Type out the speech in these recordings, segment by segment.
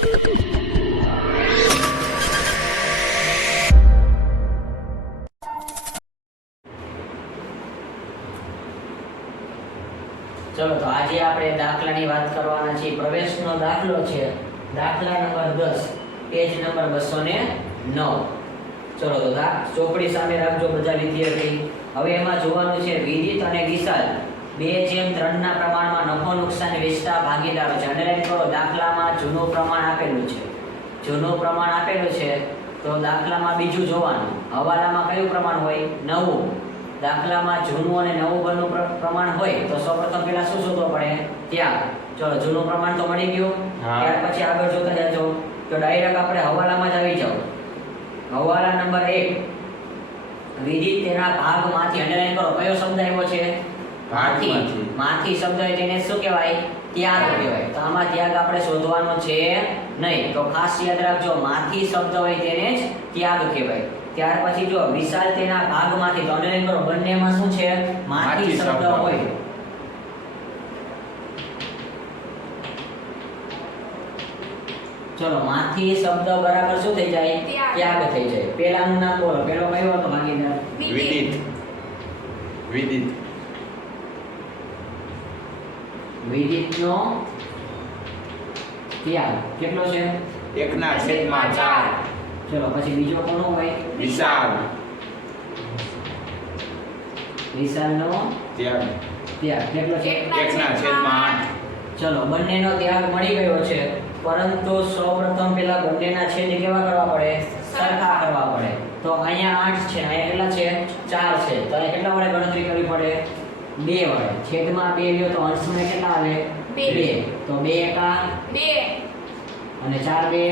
ચલો તો આજે આપણે દાખલાની વાત કરવાના છીએ. પ્રવેશનો દાખલો છે દાખલા નંબર 10 પેજ નંબર 209. ચલો તો ચોપડી સામે રાખજો બધા વિદ્યાર્થી. હવે એમાં જોવાનું છે વિદિત અને વિશાલ 2:3 ના પ્રમાણમાં નફો નુકસાન વેચતા ભાગીદારો છે. અંડરલાઈન કરો. દાખલામાં જૂનું પ્રમાણ આપેલું છે. જૂનું પ્રમાણ આપેલું છે તો દાખલામાં બીજું જોવાનું. હવાલામાં કયું પ્રમાણ હોય? નવું. દાખલામાં જૂનું અને નવું બંનેનું પ્રમાણ હોય તો સૌપ્રથમ પહેલા શું શોધવું પડે? ત્યાગ. ચલો જૂનું પ્રમાણ તો મળી ગયું. ત્યાર પછી આગળ જોતા જાજો તો ડાયરેક્ટ આપણે હવાલામાં જ આવી જાવ. હવાલા નંબર 1 વિદિત તેના ભાગમાંથી. અંડરલાઈન કરો. કયો શબ્દ આવ્યો છે? માંથી. માંથી શબ્દ હોય તેને શું કહેવાય? ત્યાગ કહેવાય. તો આમાં ત્યાગ આપણે શોધવાનો છે નહીં. તો ખાસ યાદ રાખજો માંથી શબ્દ હોય તેને જ ત્યાગ કહેવાય. ત્યાર પછી જો વિશાલ તેના ભાગમાંથી. તો અંડરલાઈન કરો. બંનેમાં શું છે? માંથી શબ્દ હોય. ચલો માંથી શબ્દ બરાબર શું થઈ જાય? ત્યાગ થઈ જાય. પહેલાનું નામ બોલો. પહેલો કયો હતો ભાગીદાર? વિદિત. વિદિત. વિદિતનો ત્યાગ કેટલો છે? 1/4. ચલો પછી બીજો કોનો હોય? વિશાલ. વિશાલનો ત્યાગ ત્યાગ કેટલો છે? 1/8. ચલો બંનેનો ત્યાગ મળી ગયો છે, પરંતુ સૌપ્રથમ પેલા બંનેના છેદ કેવા કરવા પડે? સરખા કરવા પડે. તો અહીંયા 8 છે, અહીંયા કેટલા છે? 4 છે. તો અહીંયા કેટલા વડે ગણતરી કરવી પડે? 2 વડે. છેદમાં 2 લ્યો તો અંશમાં કેટલા આવે? 2. તો 2 એકા 2 અને 4 2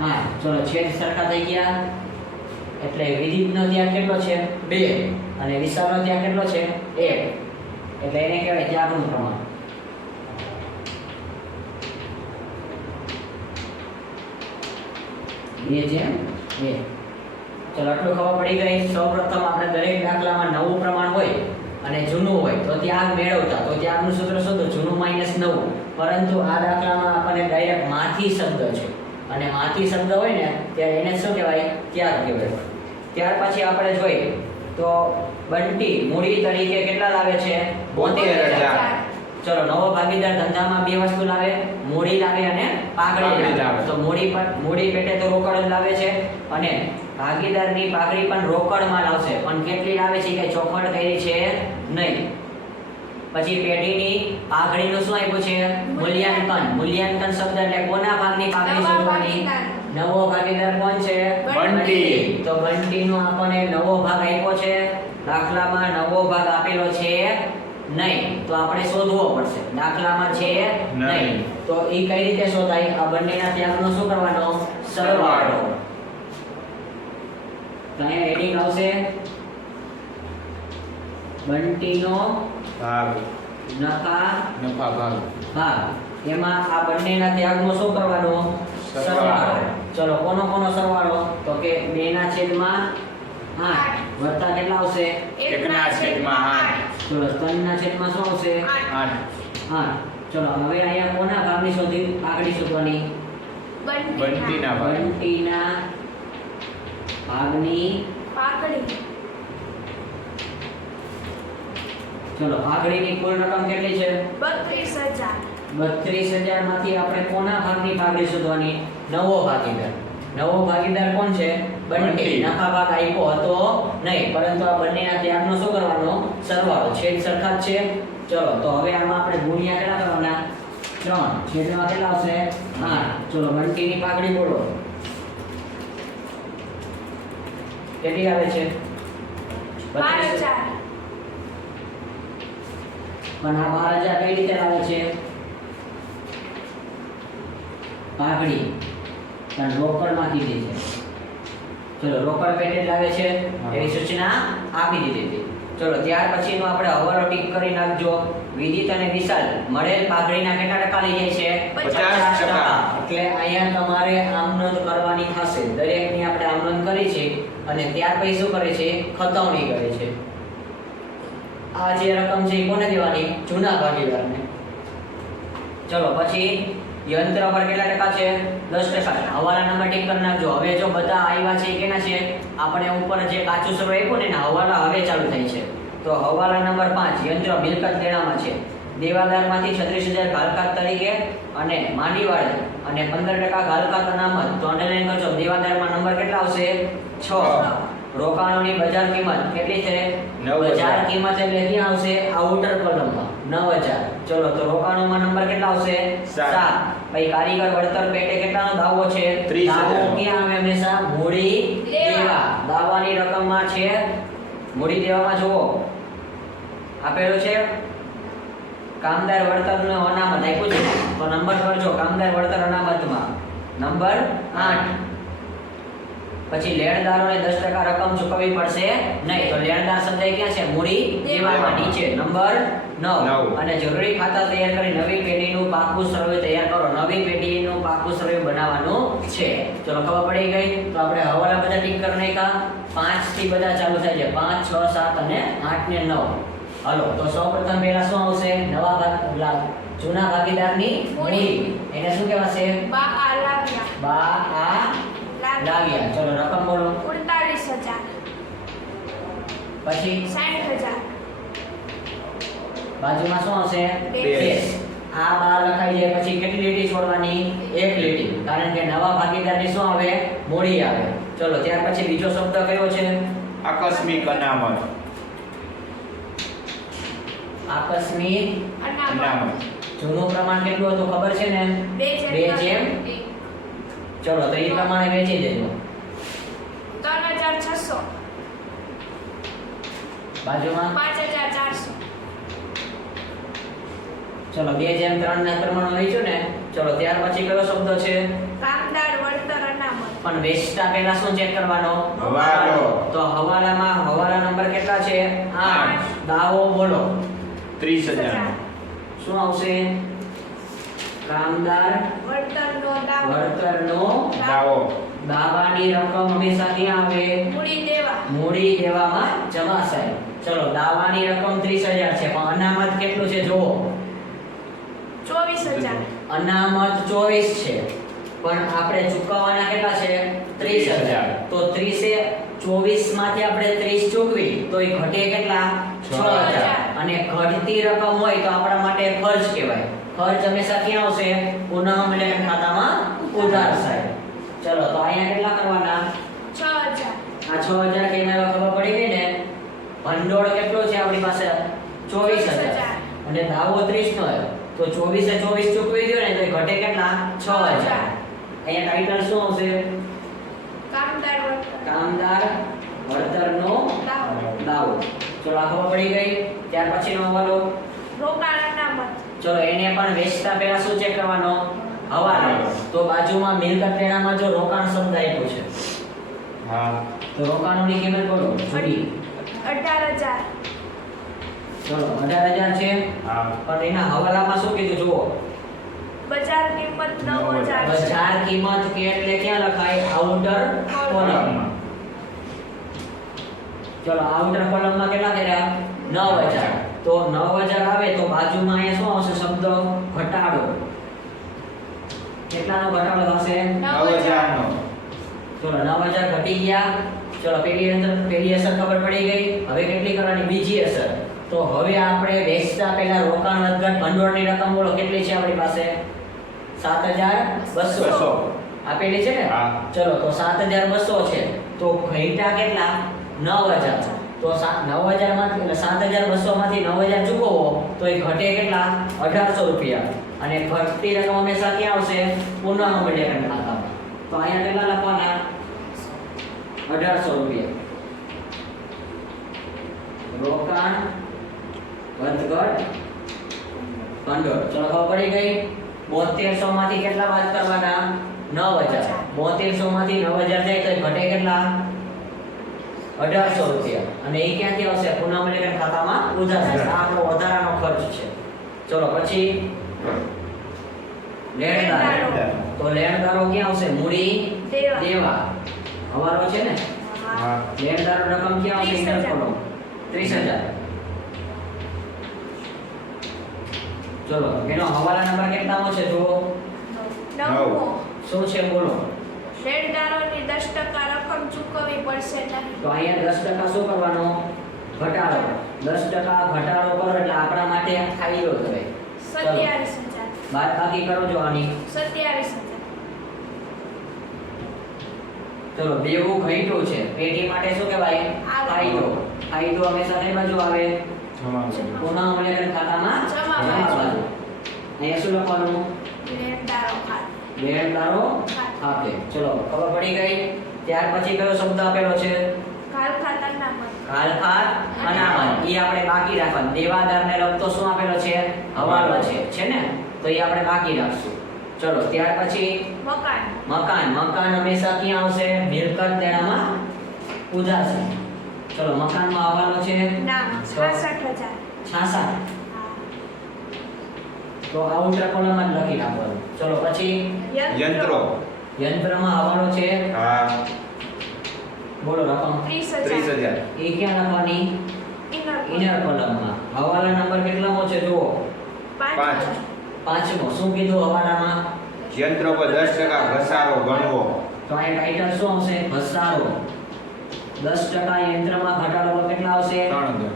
8. ચલો છેદ સરખા થઈ ગયા. એટલે વિદિતનો ત્યાગ કેટલો છે? 2 અને વિશાલનો ત્યાગ કેટલો છે? 1. એટલે એને કહેવાય ત્યાગનું પ્રમાણ. બે જેમ 2. ચલો આટલું ખબર પડી ગઈ. સૌપ્રથમ આપણે દરેક દાખલામાં નવું પ્રમાણ હોય અને જૂનું હોય તો ત્યાગ મેળવતા. તો ત્યાગનું સૂત્ર શોધો. જૂનું માઈનસ નવું. પરંતુ આ દાખલામાં આપણને ડાયરેક્ટ માંથી શબ્દ છે અને માંથી શબ્દ હોય ને ત્યારે એને શું કહેવાય? ત્યાગ કહેવાય. ત્યાર પછી આપણે જોઈએ તો બંટી મૂડી તરીકે કેટલા લાવે છે? 72,000. ચલો નવો ભાગીદાર ધંધામાં બે વસ્તુ લાવે, મૂડી લાવે અને પાઘડી લાવે. તો મૂડી પેટે તો રોકડ જ લાવે છે અને ભાગીદારની પાઘડી પણ રોકડમાં લાવશે. પણ કેટલી લાવે છે કે ચોખવટ કરી છે નહીં. પછી પેઢીની પાઘડીનું શું આપ્યું છે? મૂલ્યાંકન. મૂલ્યાંકન શબ્દ એટલે કોના ભાગની પાઘડી શોધવાની? નવો ભાગીદાર કોણ છે? બંટી. તો બંટીનો આપણને નવો ભાગ આપ્યો છે. દાખલામાં નવો ભાગ આપેલો છે નહીં, તો આપણે શોધવો પડશે. દાખલામાં છે નહીં, તો એ કઈ રીતે શોધાય? આ બંનેના ત્યાગનો શું કરવાનો? સરવાળો. તો અહીંયા હેડિંગ આવશે બંટીનો ભાગ. નફા ભાગ. ભાગ. એમાં આ બંનેના ત્યાગનો શું કરવાનો? સરવાળો. ચલો કોનો સરવાળો? તો કે 2/8 વત્તા કેટલા આવશે? 1/8. ચલો 3/8 શું આવશે? 8. 8. ચલો હવે અહીંયા કોના ભાગની પાઘડી શોધવાની? બંટીના ભાગ. બંટીના ભાગની પાઘડી. ચલો પાઘડીની કુલ રકમ કેટલી છે? 32,000. 32,000 માંથી આપણે કોના ભાગની પાઘડી શોધવાની? નવો ભાગીદાર. નવો ભાગીદાર કોણ છે? બંટી. નફા ભાગ આપ્યો હતો નહીં, પરંતુ આ બંનેના ત્યાગનો શું કરવાનો? સરવાળો. છેદ સરખા જ છે. ચલો તો હવે આમાં આપણે ગુણ્યા કેટલા કરવાના? 3. છેદમાં કેટલા આવશે? 8. ચલો બંટીની પાઘડી બોલો કેટલી આવે છે? 12,000. પણ આ 12,000 કઈ રીતે આવે છે? પાઘડી પણ રોકડમાં કીધી છે. ચલો રોકડ પેટે લાવે છે એવી સૂચના આપી દીધી હતી. ચલો ત્યાર પછીનો આપણે હવાલો ટીક કરી નાખજો. વિદિત અને વિશાલ મળેલ પાઘડીના કેટલા ટકા લઈ જાય છે? 50%. એટલે અહીંયા તમારે આમનોંધ કરવાની થશે. દરેકની આપણે આમનોંધ કરી છે અને ત્યાર પછી શું કરે છે? ખતવણી કરે છે. આ જે રકમ છે એ કોને દેવાની? જૂના ભાગીદારને. ચલો પછી યંત્ર પર કેટલા ટકા છે 10%. હવાલા નંબર ટીક કરી નાખજો. હવે જો બધા આવ્યા છે એ કેના છે આપણે ઉપર જે કાચું સ્વરૂપ આપ્યું ને એના હવાલા હવે ચાલુ થાય છે. તો હવાલા નંબર 5 યંત્ર મિલકત દેણામાં છે. દેવાદારમાંથી 36,000 ઘાલખાત તરીકે અને માંડીવાળ અને 15% ઘાલખાત અનામત. તો અંડરલાઈન કરજો. દેવાદારમાં નંબર કેટલા આવશે 6. રોકાણોની બજાર કિંમત કેટલી છે 9,000. બજાર કિંમત એટલે ક્યાં આવશે આઉટર કોલમમાં 9,000. ચલો તો રોકાણોમાં નંબર કેટલા આવશે 7. પછી કારીગર વળતર પેટે કેટલાનો દાવો છે 30,000. દાવો ક્યાં આવે હંમેશા મૂડી દેવા. દાવાની રકમમાં છે મૂડી દેવામાં જુઓ આપેલું છે કામદાર વળતરનો અનામત આપ્યું છે તો નંબર કરજો કામદાર વળતર અનામતમાં નંબર 8. પછી લેણદારોને 10% રકમ ચૂકવવી પડશે નહીં. તો લેણદાર શબ્દ ક્યાં છે મૂડી દેવામાં નીચે નંબર 9. અને જરૂરી ખાતા તૈયાર કરી નવી પેઢીનું પાકું સર્વે તૈયાર કરો. નવી પેઢીનું પાકું સર્વે બનાવવાનું છે. ચલો ખબર પડી ગઈ. તો આપણે હવાલા બધા ટીક કરી નાખ્યા. 5 થી બધા ચાલુ થાય છે 5 6 7 અને 8 ને 9. હાલો તો સૌપ્રથમ પહેલા શું આવશે નવા ભાગ જૂના ભાગીદારની મૂડી. એને શું કહેવાશે બા આ લાવ્યા બા આ લાવ્યા. ચલો રકમ બોલો 48,000 પછી 60,000 બાજુમાં શું આવશે બેસ. આ બાર લખાઈ જાય પછી કેટલી લીટી છોડવાની એક લીટી કારણ કે નવા ભાગીદારની શું આવે મૂડી આવે. ચલો ત્યાર પછી બીજો શબ્દ કયો છે આકસ્મિક અનામત. આકસ્મિક અનામત જૂનું પ્રમાણ કેટલું હતું ખબર છે ને 2:1. ચલો તો એ પ્રમાણે વેચી દેજો. 3,600 બાજુમાં 5,400 ચલો 2:3 ના પ્રમાણે વેચ્યું ને. ચલો ત્યાર પછી કયો શબ્દ છે કામદાર વળતર અનામત પણ વેચતા પહેલા શું ચેક કરવાનો હવાલો. તો હવાલામાં હવાલા નંબર કેટલા છે 8. દાવો બોલો 30,000. શું આવશે કામદાર વળતરનો દાવો વળતરનો દાવો. દાવાની રકમ હંમેશા ક્યાં આવે મૂડી દેવા મૂડી દેવામાં જમાશે. ચલો દાવાની રકમ 30,000 છે પણ અનામત કેટલું છે જુઓ 24,000 અનામત 24 છે પણ આપણે ચૂકવવાના કેટલા છે 30,000. તો 30 એ 24 માંથી આપણે 30 ચૂકવી તો એ ઘટે કેટલા 6,000. અને ઘટતી રકમ હોય તો આપણા માટે ખર્ચ કહેવાય. ખર્ચ હંમેશા ક્યાં આવશે પુનઃ મૂલ્યાંકન ખાતામાં ઉધાર થાય. ચલો તો અહીંયા કેટલા કરવાના 6,000 આ 6,000 કે એમાં ખબર પડી ગઈ ને ભંડોળ કેટલો છે આપણી પાસે 24,000 અને દાવો 30 નો તો 24 એ 24 ચૂકવી દો ને તો એ ઘટે કેટલા 6,000. અહીંયા ટાઇટલ શું આવશે કામદાર વળતર કામદાર વળતરનો દાવો દાવો. ચલો આ ખબર પડી ગઈ. ત્યાર પછીનો હવાલો રોકાણ અનામત ચલો એને પણ વેચતા પહેલા શું ચેક કરવાનો હવાલો. તો બાજુમાં મિલકત દેણામાં જો રોકાણ શબ્દ આપ્યો છે હા. તો રોકાણોની કિંમત બોલો જુદી 18,000 ચલો 18,000 છે હા. પણ એના હવાલામાં શું કીધું જુઓ બજાર કિંમત 9,000 બજાર કિંમત કે એટલે ક્યાં લખાય આઉટર કોલમ. ચલો આઉટર કોલમમાં કેટલા કર્યા 9,000. તો 9,000 આવે તો બાજુમાં અહીંયા શું આવશે શબ્દ ઘટાડો. કેટલાનો ઘટાડો થશે 9,000 નો. ચલો 9,000 ઘટી ગયા. ચલો પેલી અસર ખબર પડી ગઈ. હવે કેટલી કરવાની બીજી અસર. તો હવે આપણે વેચતા પહેલા રોકાણ વધઘટ ભંડોળની રકમ બોલો કેટલી છે આપણી પાસે 7,200 આપેલી છે ને. હા. ચલો તો 7,200 છે તો ઘટ્યા કેટલા 9,000. તો 9,000 માંથી એટલે 7,200 માંથી 9,000 ચૂકવો તો એ ઘટે કેટલા 1,800 રૂપિયા. અને ઘટતી રકમ હંમેશા ક્યાં આવશે પુનઃ મૂલ્યાંકન ખાતામાં. તો અહીંયા કેટલા લખવાના 1,800 રૂપિયા. રોકાણ વધઘટ ભંડોળ. ચલો ખબર પડી ગઈ. 7200 માંથી કેટલા બાદ કરવાના 9,000. 7200 માંથી 9,000 જાય તો એ ઘટે કેટલા 1,800 રૂપિયા. અને એ ક્યાંથી આવશે પુનઃ મૂલ્યાંકન ખાતામાં ઉધાર થશે. આ આપણો વધારાનો ખર્ચ છે. ચલો પછી લેણદારો. તો લેણદારો ક્યાં આવશે મૂડી દેવા. હવાલો છે ને. હા. લેણદારો રકમ ક્યાં આવશે 30,000. Inter column 30,000. ચલો એનો હવાલા નંબર કેટલામો છે જુઓ શું છે બોલો? લેણદારોની 10% રકમ ચૂકવવી પડશે નહીં. તો અહીંયા 10% શું કરવાનો? ઘટાડો. 10% ઘટાડો કરો એટલે આપણા માટે ફાયદો થાય. 27,000. બાદબાકી કરો જો આની. 27,000. ચલો બેવું ઘટ્યું છે. પેટી માટે શું કહેવાય? ફાયદો. ફાયદો હંમેશા કઈ બાજુ આવે? પુનઃ મૂલ્યાંકન ખાતામાં જમા જમા બાજુ. બાજુ. અહીંયા શું લખવાનું? લેણદારો ખાતે. લેણદારો ખાતે. ચલો ખબર પડી ગઈ. ત્યાર પછી કયો શબ્દ આપેલો છે? ઘાલખાત અનામત. ઘાલખાત અનામત. ઈ આપણે બાકી રાખવાનું. દેવાદારને લગતો શું આપેલો છે? હવાલો છે ને? તો ઈ આપણે બાકી રાખશું. ચલો ત્યાર પછી મકાન. મકાન હંમેશા ક્યાં આવશે? મિલકત તેણામાં ઉધાર છે. ચલો મકાનમાં હવાલો છે નામ 66,000. 66. તો આઉટર કોલમમાં જ લખી નાખવાનું. ચલો પછી યંત્રો. યંત્રમાં હવાલો છે. હા. બોલો રકમ. 30,000. 30,000. એ ક્યાં લખવાની? ઇનર ઇનર કોલમમાં. હવાલા નંબર કેટલામો છે જુઓ? 5. પાંચમો. શું કીધું હવાલામાં? યંત્રો પર 10% ઘસારો ગણવો. તો આ ટાઇટલ શું આવશે? ઘસારો. 10% યંત્રમાં ઘટાડો તો કેટલા આવશે? 3,000.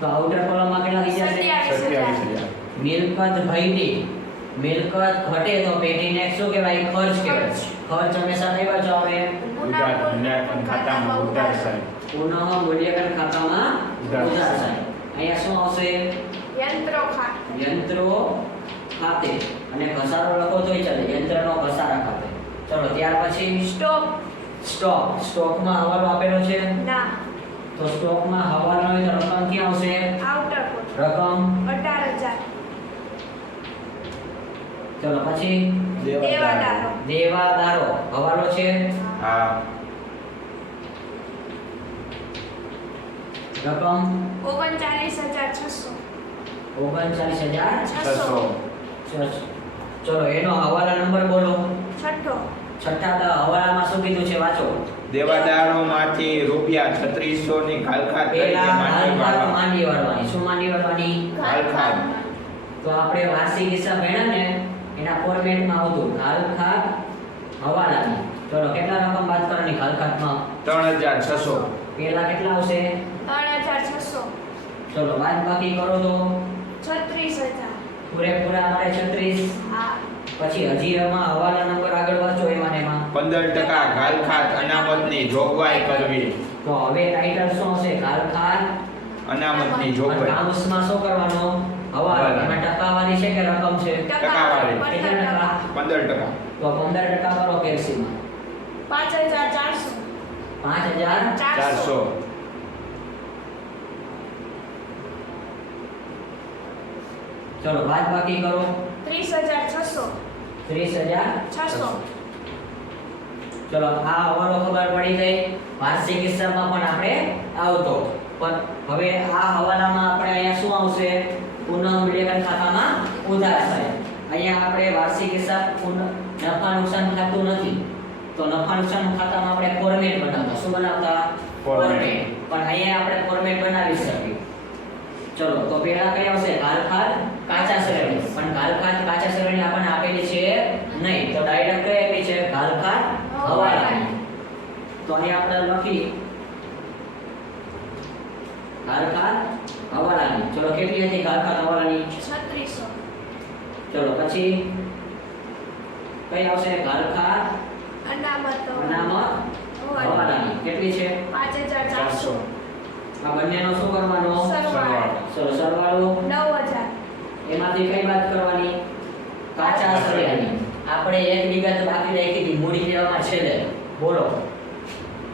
તો આઉટર કોલમમાં કેટલા થઈ જશે? 27,000. મિલકત ઘટી. મિલકત ઘટે તો પેટીને શું કહેવાય? ખર્ચ કહેવાય. ખર્ચ હંમેશા કઈ બાજુ આવે? મૂલ્યાંકન ખાતામાં ઉધાર સાહેબ. પુનઃ મૂલ્યાંકન ખાતામાં ઉધાર. ઉધાર થાય. અહીંયા શું આવશે? યંત્રો ખાતે. યંત્રો ખાતે. અને ઘસારો લખો તોય ચાલે. યંત્રનો ઘસારા ખાતે. ચલો ત્યાર પછી સ્ટોક. સ્ટોકમાં હવાલો આપેલો છે. નામ. તો સ્ટોકમાં હવાલો હોય તો રકમ ક્યાં આવશે? આઉટર કોટ. રકમ. 18,000. ચલો પછી દેવાદારો. દેવાદારો હવાલો છે. હા. રકમ 39,600. 39,600. 600. ચલો એનો હવાલા નંબર બોલો. છઠ્ઠો. છઠ્ઠા હવાલામાં શું કીધું છે વાંચો. દેવાદારોમાંથી રૂપિયા 3600 ની ઘાલખાત તરીકે પેલા માંડી હાલખાત વાળવા. માંડી વાળવાની. શું માંડી વાળવાની? ઘાલખાત. તો આપણે વાર્ષિક હિસાબ ભણ્યા ને એના ફોર્મેટમાં આવતું ઘાલખાત હવાલાની. ચલો કેટલા રકમ બાદ કરવાની ઘાલખાતમાં? 3600. પેલા કેટલા આવશે? 3,600. ચલો બાદ બાકી કરો તો 36,000. પૂરેપૂરા અમારે 36. હા. પછી હજી એમાં હવાલા નંબર આગળ વાંચો એમાં ને એમાં. 15% ઘાલખાત અનામતની જોગવાઈ કરવી. તો હવે ટાઇટલ શું હશે? ઘાલખાત અનામતની અને જોગવાઈ. કાઉન્સમાં શું કરવાનો? હવાલો. હવાલા. એમાં ટકાવારી છે કે રકમ છે? ટકાવારી. 15%. 15%. તો 15% કરો કેલ્સીમાં. 5,400. 5,400. 400. ચલો બાદ બાકી કરો. 30,600. 30,600. 600. ચલો આ હવાલો ખબર પડી ગઈ. વાર્ષિક હિસાબમાં પણ આપણે આવતો. પણ હવે આ હવાલામાં આપણે અહીંયા શું આવશે? પુનઃ મૂલ્યાંકન ખાતામાં ઉધાર થાય. અહીંયા આપણે વાર્ષિક હિસાબ નફા નુકસાન ખાતું નથી. તો નફા નુકસાન ખાતામાં આપણે ફોર્મેટ બનાવતા. શું બનાવતા? ફોર્મેટ. પણ અહીંયા આપણે ફોર્મેટ બનાવી શકીએ. ચલો તો પહેલા કઈ આવશે? ઘાલખાત કાચા શ્રેણી. પણ ઘાલખાત કાચા શ્રેણી આપણને આપેલી છે નહીં. તો ડાયરેક્ટ કઈ આપી છે? ઘાલખાત હવાલાની. તો અહીંયા આપણે લખી ઘાલખાત હવાલાની. ચલો કેટલી હતી ઘાલખાત હવાલાની? 3600. ચલો પછી કઈ આવશે? ઘાલખાત અનામત. અનામત હવાલાની. કેટલી છે? 5,400. આ બંનેનો શું કરવાનો? સરવાળો. ચલો સરવાળો. 9,000. એમાંથી કઈ વાત કરવાની? કાચા શ્રેણી. આપણે એક વિગત બાકી રાખી હતી મૂડી લેવામાં છેલ્લે. બોલો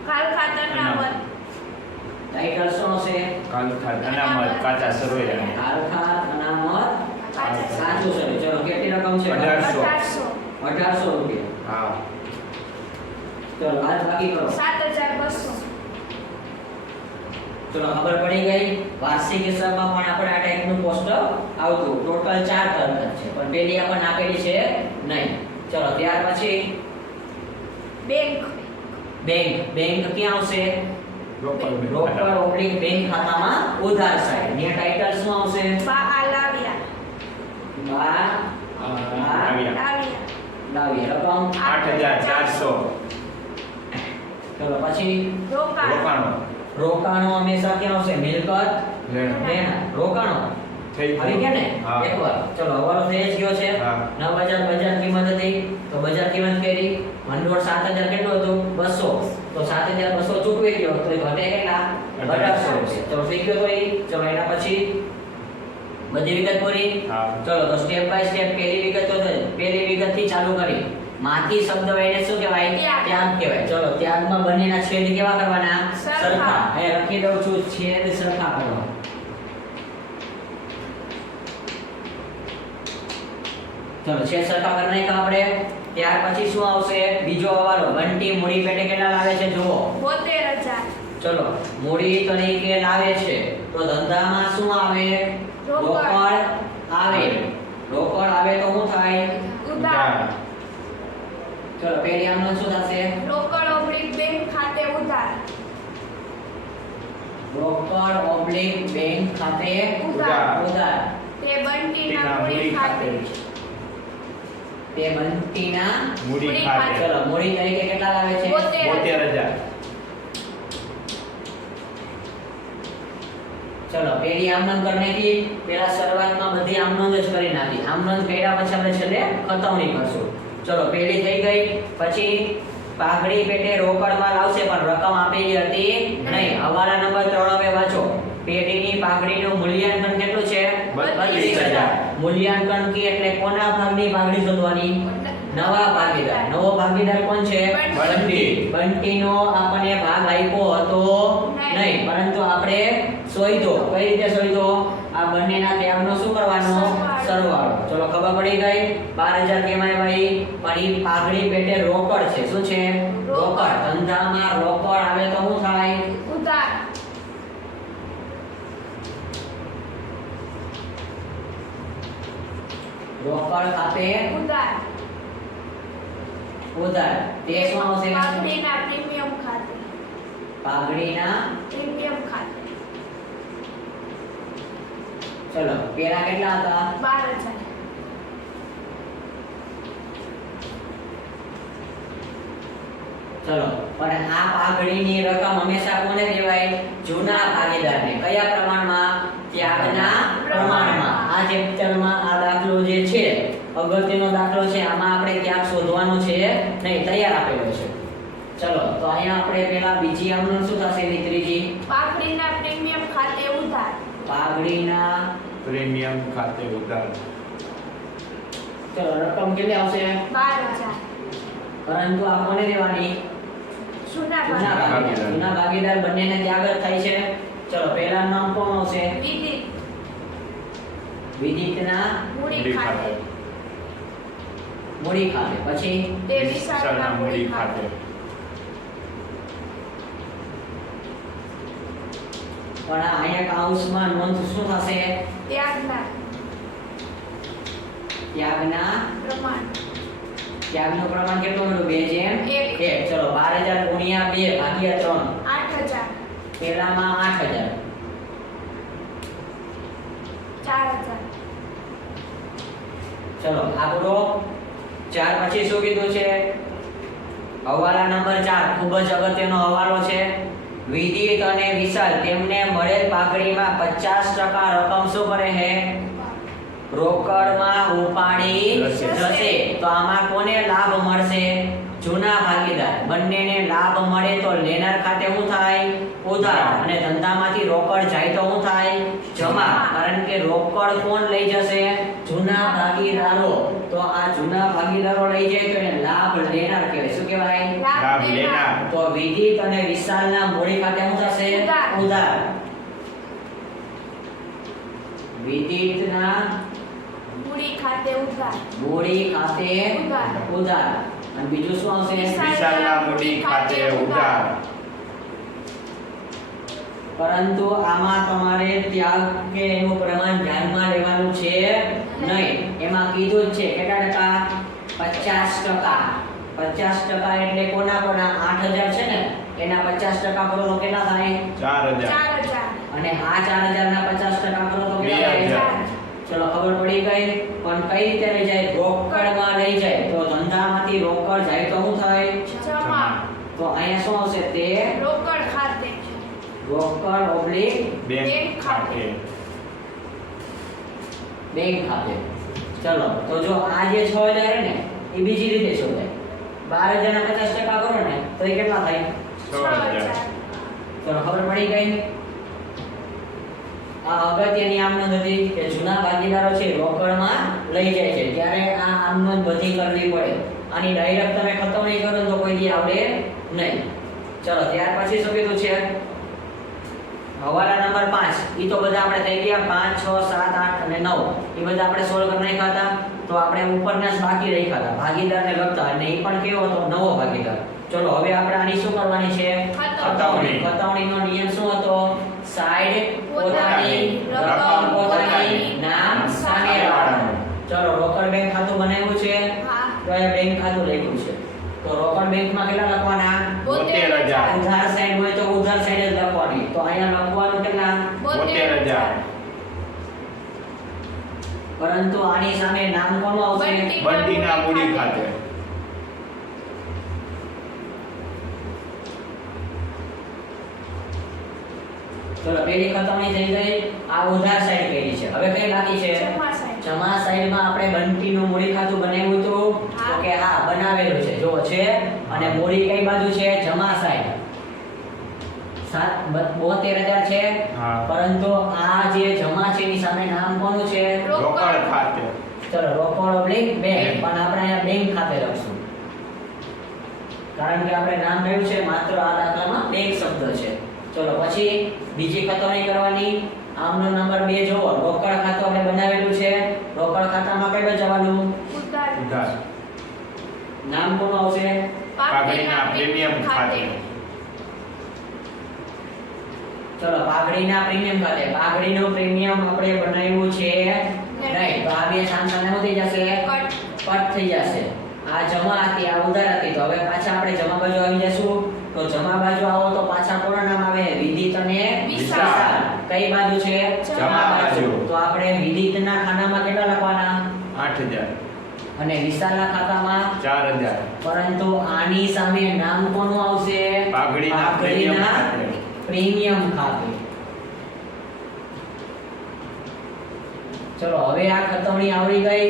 ઘાલખાત અનામત. ટાઇટલ શું હશે? ઘાલખાત અનામત કાચા સરવૈયા. ઘાલખાત અનામત કાચા સાચું છે. ચલો કેટલી રકમ છે? 1800. 1800 રૂપિયા. હા. ચલો બાદ બાકી કરો. 7,200. ચલો ખબર પડી ગઈ. વાર્ષિક હિસાબમાં પણ આપણે આ ટાઈપનું પોસ્ટ આવતું. ટોટલ 4 ઘાલખાત છે પણ પેલી આપણને આપેલી છે નહીં. ચલો ત્યાર પછી બેંક. બેંક ક્યાં આવશે? રોકડ રોકડ ઓબ્લિક બેંક ખાતામાં ઉધાર સાઈડ. ને ટાઇટલ શું આવશે? બા આલાવ્યા. બા આવ્યા. લાવ્યા. લાવીએ. રકમ 8,400. ચલો પછી રોકાણ રોકાણો રોકાણો હંમેશા ક્યાં આવશે? મિલકત લેણા. રોકાણો થઈ આવી ગયા ને? હા. એકવાર ચલો હવાલો થઈ જ ગયો છે. હા. 9,000 બજાર કિંમત હતી તો બજાર કિંમત કરી ભંડોળ 7,000 કેટલું હતું? 200. તો 7,200 ચૂકવી ગયો તો એ ઘટે કેટલા? 1,800 રૂપિયા. ચલો થઈ ગયો તો એ. ચલો એના પછી બધી વિગત પૂરી. હા. ચલો તો સ્ટેપ બાય સ્ટેપ પહેલી વિગત થી ચાલુ કરી. માથી શબ્દ વયને શું કહેવાય? ત્યાગ. ત્યાગ કહેવાય. ચલો ત્યાગમાં બંનેના છેદ કેવા કરવાના? સરખા. એ લખી દઉં છું, છેદ સરખા કરવા. ચલો છેદ સરખા કરી નાખ્યા આપણે. ત્યાર પછી શું આવશે? બીજો હવાલો. બંટી મૂડી પેટે કેટલા લાવે છે જુઓ. 72,000 ચલો મૂડી તરીકે લાવે છે તો ધંધામાં શું આવે? રોકડ. રોકડ આવે. રોકડ આવે તો શું થાય? ઉધાર ચલો પેલી આમનો શું થશે? રોકડ ઓબ્લિક બેંક ખાતે ઉધાર રોકડ ઓબ્લિક બેંક ખાતે ઉધાર. ઉધાર. તે બંટીના તેના મૂડી ખાતે તે બંટીના મૂડી મૂડી ખાતે ચલો મૂડી તરીકે કેટલા લાવે છે? 72,000 72,000. ચલો પેલી આમનોંધ કરી નાખી. પેલા શરૂઆતમાં બધી આમનોંધ જ કરી નાખી. આમનોંધ કર્યા પછી આપણે છેલ્લે ખતવણી કરશું. ચલો પેલી થઈ ગઈ. પછી પાઘડી પેટે રોકડમાં લાવશે પણ રકમ આપેલી હતી નહીં. હવાલા નંબર 3 હવે વાંચો. પેઢીની પાઘડીનું મૂલ્યાંકન કેટલું છે? 32,000. મૂલ્યાંકન કી એટલે કોના ભાગની પાઘડી શોધવાની? નવા ભાગીદાર. નવો ભાગીદાર કોણ છે? બંટી. બંટીનો આપણને ભાગ આપ્યો હતો નહીં, પરંતુ આપણે શોધ્યો. કઈ રીતે શોધ્યો? આ બંનેના ત્યાગનો શું કરવાનો? સરવાળો. ચલો ખબર પડી ગઈ. 12,000 કેમ આવ્યા? પણ ઈ પાઘડી પેટે રોકડ છે. શું છે? રોકડ. ધંધામાં રોકડ આવે તો શું થાય? ઉધાર રોકડ ખાતે ઉધાર ઉધાર. તે શું આવશે? પાઘડીના પ્રીમિયમ ખાતે પાઘડીના. પ્રીમિયમ ખાતે ચલો પેલા કેટલા હતા? 12,000 ચલો પણ આ પાઘડીની રકમ હંમેશા કોને દેવાય? જૂના ભાગીદારને. કયા પ્રમાણમાં? ત્યાગના પ્રમાણમાં. આ ચેપ્ટરમાં આ દાખલો જે છે અગત્યનો દાખલો છે. આમાં આપણે ત્યાગ શોધવાનો છે નહીં, તૈયાર આપેલો છે. ચલો તો અહીંયા આપણે પેલા બીજી આમનો શું થશે? એની ત્રીજી. પાઘડીના પ્રીમિયમ ખાતે ઉધાર પાઘડીના. પ્રીમિયમ ખાતે ઉધાર. ચલો રકમ કેટલી આવશે? 12,000 પરંતુ આ કોને દેવાની? જૂના જૂના ભાગીદાર ભાગીદાર. જૂના ભાગીદાર બંનેને ત્યાગ જ થાય છે. ચલો પહેલા નામ કોણ આવશે? વિધિ વિદિતના મૂડી ખાતે મૂડી ખાતે. પછી તે વિશાળના મૂડી ખાતે પણ આ અહીંયા કાઉન્સમાં નોંધ શું થશે? ત્યાગના ત્યાગના. પ્રમાણ ત્યાગનું પ્રમાણ કેટલું મળ્યું? 2:1. એક. ચલો 12,000 ગુણ્યા 2 ભાગ્યા 3. 8,000 પેલામાં 8,000. 4,000 ચલો આપણો 4 પછી શું કીધું છે? હવાલા નંબર 4 ખૂબ જ અગત્યનો હવાલો છે. વિદિત અને વિશાલ તેમને મળેલ પાઘડીમાં 50% રકમ શું કરે છે? રોકડમાં ઉપાડી જશે. તો આમાં કોને લાભ મળશે? જૂના ભાગીદાર. બંનેને લાભ મળે તો લેનાર ખાતે શું થાય? ઉધાર. અને ધંધામાંથી રોકડ જાય તો શું થાય? જમા. કારણ કે રોકડ કોણ લઈ જશે? જૂના ભાગીદારો. તો આ જૂના ભાગીદારો લઈ જાય તો એને લાભ લેનાર કહેવાય. શું કહેવાય? લાભ લેનાર. તો વિદિત અને વિશાલના મૂડી ખાતે શું થશે? ઉધાર. ઉધાર. વિદિતના મૂડી ખાતે ઉધાર મૂડી ખાતે ઉધાર. ઉધાર. અને બીજું શું આવશે? વિશાળના મૂડી ખાતે ઉધાર. પરંતુ આમાં તમારે ત્યાગ કે એનું પ્રમાણ ધ્યાનમાં લેવાનું છે નહીં. એમાં કીધું જ છે કેટલા ટકા? 50%. 50% એટલે કોના કોના? 8,000 છે ને, એના 50% કરો તો કેટલા થાય? 4,000. 4,000 અને આ 4,000 ના 50% કરો તો કેટલા થાય? 2,000. ચલો ખબર પડી ગઈ. પણ કઈ રીતે લઈ જાય? રોકડમાં લઈ જાય. તો ધંધામાંથી રોકડ જાય તો શું થાય? જમા તો અહીંયા શું આવશે? તે રોકડ ખાતે રોકડ ઓબ્લિક બેંક ખાતે. બેંક ખાતે. ચલો તો જો આ જે 6000 હે ને એ બીજી રીતે શોધાય. 12000 ના 50% કરો ને તો એ કેટલા થાય? 6000. ચલો ખબર પડી ગઈ. આ અગત્યની આમનોંધ હતી કે જૂના ભાગીદારો છે રોકડમાં લઈ જાય છે ત્યારે આ આમનોંધ બધી કરવી પડે. આની ડાયરેક્ટ તમે ખતમ નહીં કરો તો કોઈ દી આવડે નહીં. ચલો ત્યાર પછી શું કીધું છે? હવાલા નંબર 5 ઈ તો બધા આપણે થઈ ગયા 5 6 7 8 અને 9 ઈ બધા આપણે સોલ્વ કરી નાખ્યા હતા. તો આપણે ઉપરના જ બાકી રાખ્યા હતા ભાગીદારને લગતા અને ઈ પણ કેવો હતો? નવો ભાગીદાર. ચલો હવે આપણે આની શું કરવાની છે? ખતવણી. ખતવણીનો નિયમ શું હતો? સાઈડ પોતાની, રકમ પોતાની, નામ સામેવાળાનું. ચલો રોકડ બેંક ખાતું બનાવ્યું છે હા તો એ બેંક ખાતું લખ્યું છે. તો રોકડ બેંકમાં કેટલા લખવાના? 72000. ઉધાર સાઈડ હોય તો ઉધાર સાઈડ જ લખવાની. તો અહીંયા લખવાનું કેટલા? 72000. પરંતુ આની સામે નામ કોનું આવશે? બંટીના મૂડી ખાતે. ચલો પેલી ખતમણી થઈ ગઈ. આ ઉધાર સાઈડ પેલી છે. હવે કઈ બાકી છે? જમા સાઈડ જમા સાઈડમાં આપણે બંટીનું મૂડી ખાતું બનાવ્યું હતું. તો કે હા બનાવેલું છે. જો છે અને મૂડી કઈ બાજુ છે? જમા સાઈડ. 72000 છે. હા. પરંતુ આ જે જમા છે એની સામે નામ કોનું છે? રોકડ ખાતે. ચલો રોકડ ઓબ્લિક બેંક. પણ આપણે અહીંયા બેંક ખાતે લખશું કારણ કે આપણે નામ રહ્યું છે માત્ર આ દાખલામાં બેંક શબ્દ છે. ચલો પછી બીજી ખતવણી કરવાની. આમનો નંબર 2 જોવો. રોકડ ખાતું આપણે બનાવેલું છે. રોકડ ખાતામાં કઈ બચાવવાનું? ઉધાર ઉધાર. નામ કોનું આવશે? પાઘડીના પ્રીમિયમ ખાતે. ચલો પાઘડીના પ્રીમિયમ ખાતે. પાઘડીનું પ્રીમિયમ આપણે બનાવ્યું છે નહીં. તો આ બે સામસામે શું થઈ જશે? કટ થઈ જશે. આ જમા હતી આ ઉધાર હતી. તો હવે પાછા આપણે જમા બાજુ આવી જશું. તો જમા બાજુ આવો તો પાછા કોના નામ આવે? વિદિત અને વિશાલ. કઈ બાજુ છે? જમા બાજુ. તો આપણે વિદિતના ખાનામાં કેટલા લખવાના? 8000. અને વિશાલના ખાતામાં 4000. પરંતુ આની સામે નામ કોનું આવશે? પાઘડીના પ્રીમિયમ પાઘડીના ખાતે. પ્રીમિયમ ખાતે. ચલો હવે આ ખતવણી આવડી ગઈ.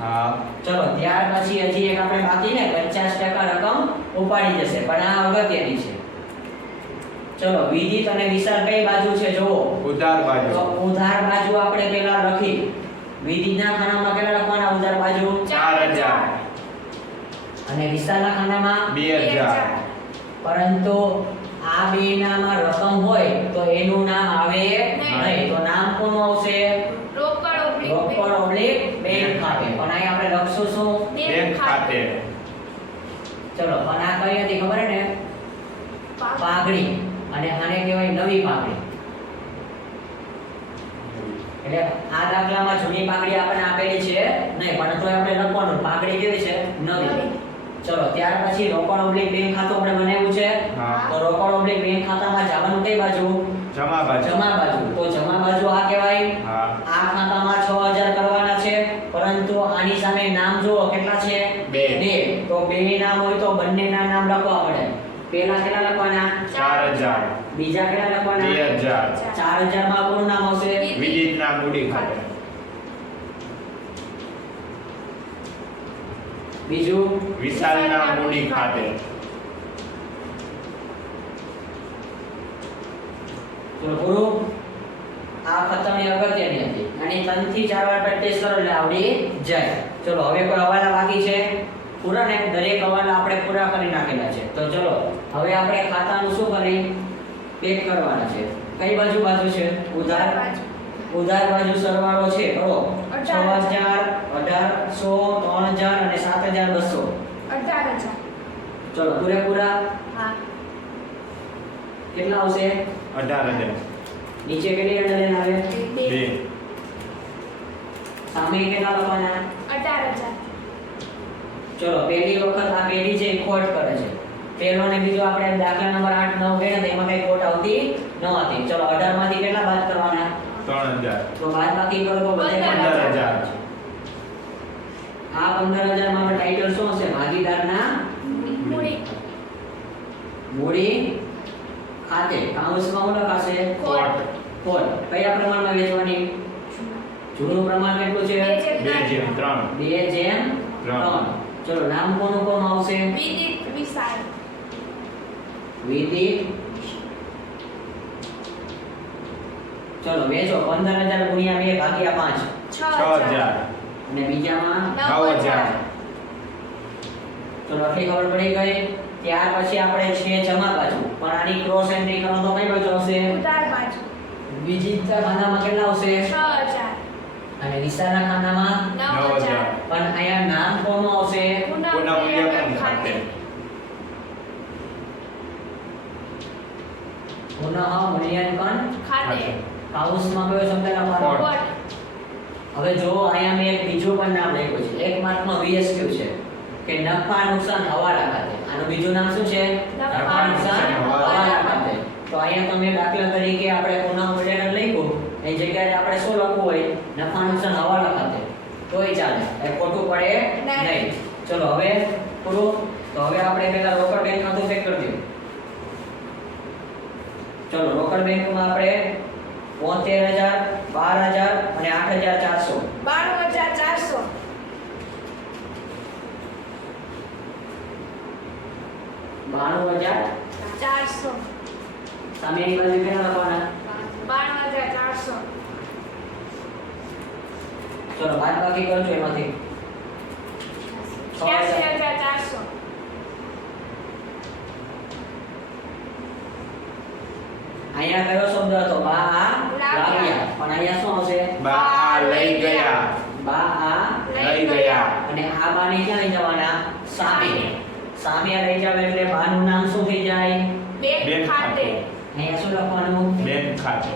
હા. ચલો ત્યાર પછી હજી એક આપણે બાકી ને 50% રકમ ઉપાડી જશે પણ આ અગત્યની છે. ચલો વિદિત અને વિશાલ કઈ બાજુ છે જોવો. ઉધાર તો બાજુ. ઉધાર બાજુ આપણે પહેલા લખી. વિદિતના ખાનામાં કેટલા લખવાના? ઉધાર બાજુ 4000. અને વિશાલના ખાનામાં 2000. પરંતુ આ બે નામાં રકમ હોય તો એનું નામ આવે નહીં. તો નામ કોનું આવશે? રોકડ ઓબ્લિક રોકડ ઓબ્લિક બેંક ખાતે. પણ અહીં આપણે લખશું શું? બેંક ખાતે. ચલો પણ આ કઈ હતી ખબર હે ને? પાઘડી. અને આને કહેવાય નવી પાઘડી. એટલે આ દાખલામાં જૂની પાઘડી આપણને આપેલી છે નહીં પણ તો આપણે લખવાનું પાઘડી કેવી છે? નવી. ચલો ત્યાર પછી રોકડ ઓબ્લિક બેંક ખાતું આપણે બનાવ્યું છે. હા. તો રોકડ ઓબ્લિક બેંક ખાતામાં જવાનું કઈ બાજુ? જમા બાજુ. જમા બાજુ. તો જમા બાજુ આ કહેવાય. હા. આ ખાતામાં 6000 કરવાના છે પરંતુ આની સામે નામ જુઓ કેટલા છે? બે. તો બે નામ હોય તો બંનેના નામ લખવા પડે. પહેલા કેટલા લખવાના? 4000. બીજા કેટલા લખવાના? 2000. 4000 માં કોનું નામ આવશે? વિદિતના મૂડી ખાતે. બીજું વિશાલના મૂડી ખાતે. ચલો પૂરું. આ ખતમની અગત્યની હતી અને 3 થી 4 વાર પ્રેક્ટિસ કરો એટલે આવડી જાય. ચલો હવે કોઈ હવાલા બાકી છે? પૂરા ને દરેક હવાલા આપણે પૂરા કરી નાખેલા છે. તો ચલો હવે આપણે ખાતાનું શું કરી? પેક કરવાના છે. કઈ બાજુ બાજુ છે? ઉધાર બાજુ ઉધાર બાજુ સરવાળો છે કરો. 6000 1800 3000 અને 7200. 18000 ચલો પૂરેપૂરા હા કેટલા આવશે? 18000. નીચે કેટલી અંડરલાઈન આવે? 2. સામે કેટલા લખવાના? 18000 ચલો પહેલી વખત આ પેઢી છે એ ખોટ કરે છે. પહેલો ને બીજો આપણે દાખલા નંબર 8 9 ગણ્યા તો એમાં કઈ ખોટ આવતી ન હતી. ચલો 18 માંથી કેટલા બાદ કરવાના? 3000 તો બાદબાકી કરો તો વધે 15,000. આ 15,000 માં ટાઇટલ શું હશે? ભાગીદારના મૂડી મૂડી ખાતે કાઉન્સમાં શું લખાશે? ખોટ ખોટ. કયા પ્રમાણમાં વેચવાની? જૂનું પ્રમાણ કેટલું છે? 2/3. 2/3. ચલો નામ કોનું કોનું આવશે? વિદિત વિશાલ વિદિત. ચલો વેચો 15,000 ગુણ્યા 2 ભાગ્યા 5 6,000. અને બીજામાં 9,000. ચલો આટલી ખબર પડી ગઈ. ત્યાર પછી આપણે છે જમા બાજુ, પણ આની ક્રોસ એન્ટ્રી કરો તો કઈ બાજુ આવશે? ઉધાર બાજુ વિજિતના ખાનામાં કેટલા આવશે? 6,000 અને વિશાલના ખાનામાં 9,000 પણ અહીંયા નામ કોનું આવશે? પુનઃમૂલ્યાંકન ખાતે પુનઃ મૂલ્યાંકન ખાતે કાઉન્સમાં કયો શબ્દ લખવાનો? ખોટ હવે જો અહીંયા મેં એક બીજું પણ નામ લખ્યું છે. એક માર્કનો VSQ છે કે નફા નુકસાન હવાલા ખાતે. આનું બીજું નામ શું છે? નફા નુકસાન હવાલા ખાતે. તો અહીંયા તમે દાખલા તરીકે આપણે પુનઃ મૂલ્યાંકન લખ્યું, એ જગ્યાએ આપણે શું લખવું હોય? નફા નુકસાન હવાલા ખાતે. તોય ચાલે, એ ખોટું પડે નહીં. ચલો હવે પૂરું. તો હવે આપણે પહેલા રોકડ બેંક ખાતું ચેક કરી દઈએ. ચલો રોકડ બેંકમાં આપણે 72,000, 12,000 અને 8,400. 92,400 92,400. 400 સામેની બાજુ કેટલા લખવાના? 92,400 ચલો બાદબાકી કરજો એમાંથી. 86,400 અહીંયા કયો શબ્દ હતો? બા લાવ્યા. પણ અહીંયા શું આવશે? બા લઈ ગયા. બા લઈ ગયા. અને આ બાને ક્યાં લઈ જવાના? સામે. સામે લઈ જાવ એટલે બાનું નામ શું થઈ જાય? બેંક બેંક ખાતે અહીંયા શું લખવાનું? બેંક ખાતે.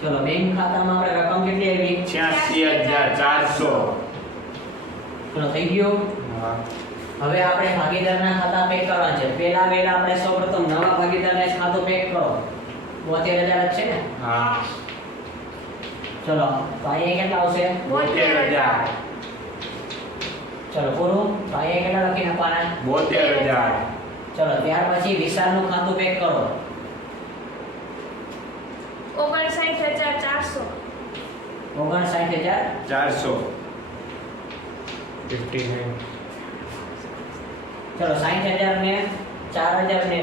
ચલો બેંક ખાતામાં આપણે રકમ કેટલી આવી? 86,400. ચલો થઈ ગયું. હા. હવે આપણે ભાગીદારના ખાતા પેક કરવા છે. પહેલા આપણે સૌપ્રથમ નવા ભાગીદારને જ ખાતું પેક કરો. 72,000 જ છે ને? હા. ચલો તો અહીંયા કેટલા આવશે? 72,000. ચલો પૂરું. તો અહીંયા કેટલા લખી નાખવાના? 72,000. ચલો ત્યાર પછી વિશાલનું ખાતું પેક કરો. 59,400 59,000. 400. 59. ચલો 60,000 ને 4,000 ને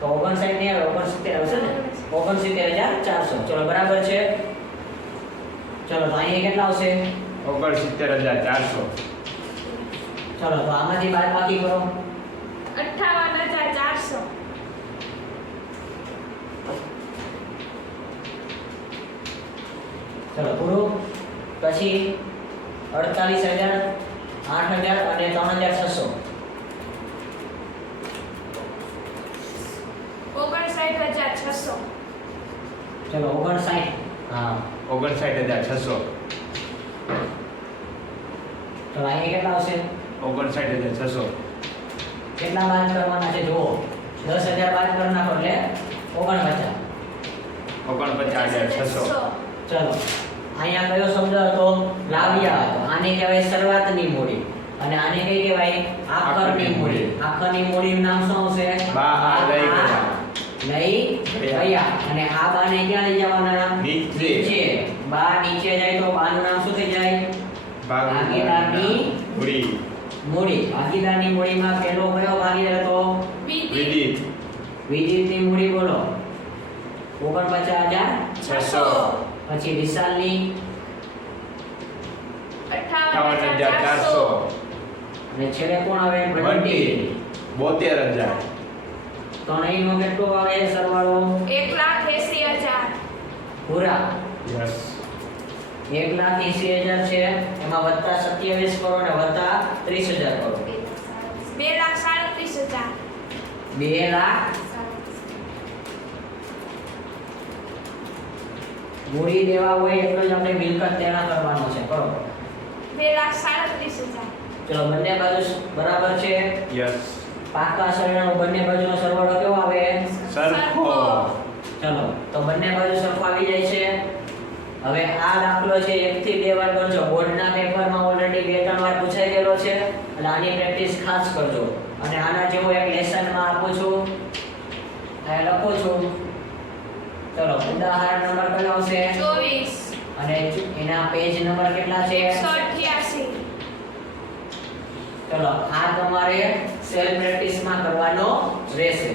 તો 59 ને 69 આવશે ને? 69,400. ચલો બરાબર છે. ચલો તો અહીંયા કેટલા આવશે? 69,400. ચલો તો આમાંથી બાદબાકી કરો. 58,400 ચલો પૂરું. પછી 48,000, 8,000 અને 3,600. 59,600 ચલો 59. હા 59,600. ચલો અહીંયા કેટલા આવશે? 59,600. કેટલા બાદ કરવાના છે જુઓ. 10,000 બાદ કરી નાખો એટલે 49. 49,600. ચલો અહીંયા કયો શબ્દ હતો? લાવ્યા હતો. આને કહેવાય શરૂઆતની મૂડી અને આને કઈ કહેવાય? આખરની મૂડી. આખરની મૂડીનું નામ શું આવશે? બા લઈ ગયા. લઈ ગયા. અને આ બાને ક્યાં લઈ જવાના? નીચે. બા નીચે જાય તો બાનું નામ શું થઈ જાય? ભાગીદારની મૂડી. મૂડી. ભાગીદારની મૂડીમાં પહેલો કયો ભાગીદાર હતો? વિદિત વિદિત. વિજિતની મૂડી બોલો. 49,600. 600 પછી વિશાલની 58,400 અને છેલ્લે કોણ આવે? બંટી. 72,000. તો અહીંનો કેટલો આવે સરવાળો? 1,80,000 પૂરા યસ. 1,80,000 છે. એમાં વત્તા 27 કરો અને વત્તા 30,000 કરો. 2,37,000 2 લાખ મૂડી દેવા હોય એટલો જ આપણે મિલકત તેના કરવાનો છે. કરો. 2,37,000 ચલો બંને બાજુ બરાબર છે. યસ. પાકા સરવાળો બંને બાજુનો સરવાળો કેવો આવે? સરખો. ચલો તો બંને બાજુ સરખું આવી જાય છે. હવે આ દાખલો છે 1 થી 2 વાર કરજો. બોર્ડના પેપરમાં ઓલરેડી 2-3 વાર પૂછાઈ ગયેલો છે એટલે આની પ્રેક્ટિસ ખાસ કરજો. અને આના જેવો એક લેસનમાં આપું છું, આ લખું છું. ચલો ઉદાહરણ નંબર કયો આવશે 24 અને એના પેજ નંબર કેટલા છે? 188. ચલો આ તમારે સેલ્ફ પ્રેક્ટિસમાં કરવાનો રહેશે.